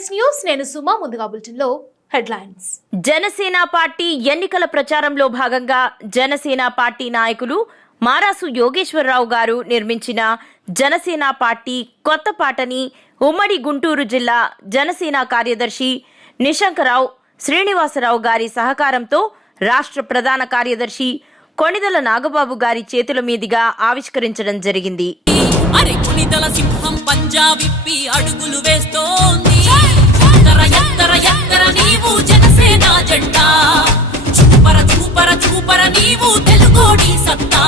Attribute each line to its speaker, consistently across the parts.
Speaker 1: Yes news నేను సుమా ముందుగా బులెటిన్లో హెడ్లైన్స్.
Speaker 2: జనసేన పార్టీ ఎన్నికల ప్రచారంలో భాగంగా జనసేన పార్టీ నాయకులు మారాసు యోగేశ్వరరావు గారు నిర్మించిన జనసేన పార్టీ కొత్త పాటని ఉమ్మడి గుంటూరు జిల్లా జనసేన కార్యదర్శి నిశంకరావు శ్రీనివాసరావు గారి సహకారంతో రాష్ట్ర ప్రధాన కార్యదర్శి కొణిదల నాగబాబు గారి చేతుల మీదుగా ఆవిష్కరించడం జరిగింది.
Speaker 3: అరే కునిదల సింహం పంజా విప్పి అడుగులు వేస్తోంది. ఎత్తర ఎత్తర ఎత్తర నీవు జనసేన జెండా? చూపర చూపర చూపర నీవు తెలుగోడి సత్తా.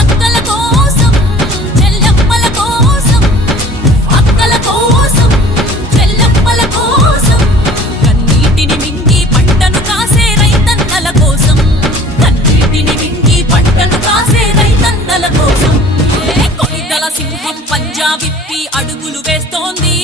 Speaker 3: అక్కల కోసం చెల్లెమ్మల కోసం అక్కల కోసం చెల్లెమ్మల కోసం. కన్నీటిని మింగి పంటను కాసే రైతన్నల కోసం. కన్నీటిని మింగి పంటను కాసే రైతన్నల కోసం. ఏ సింహం పంజా విప్పి అడుగులు వేస్తోంది.